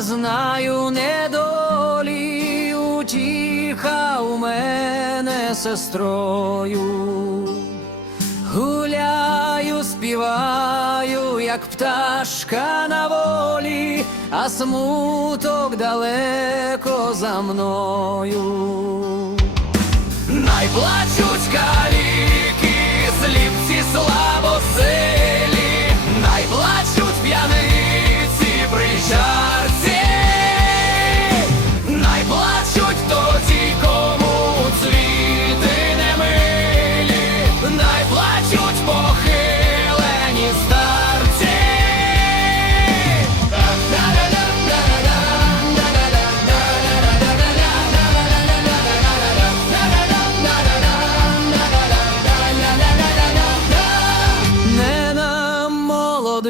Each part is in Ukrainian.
знаю недолі, утіха у мене сестрою, гуляю, співаю, як пташка на волі, а смуток далеко за мною. Найплачуть калі.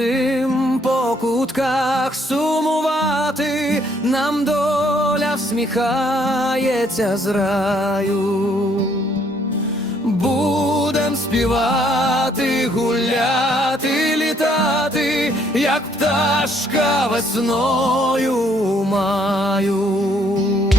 Молодим по кутках сумувати, нам доля всміхається з раю. Будем співати, гуляти, літати, як пташка весною маю.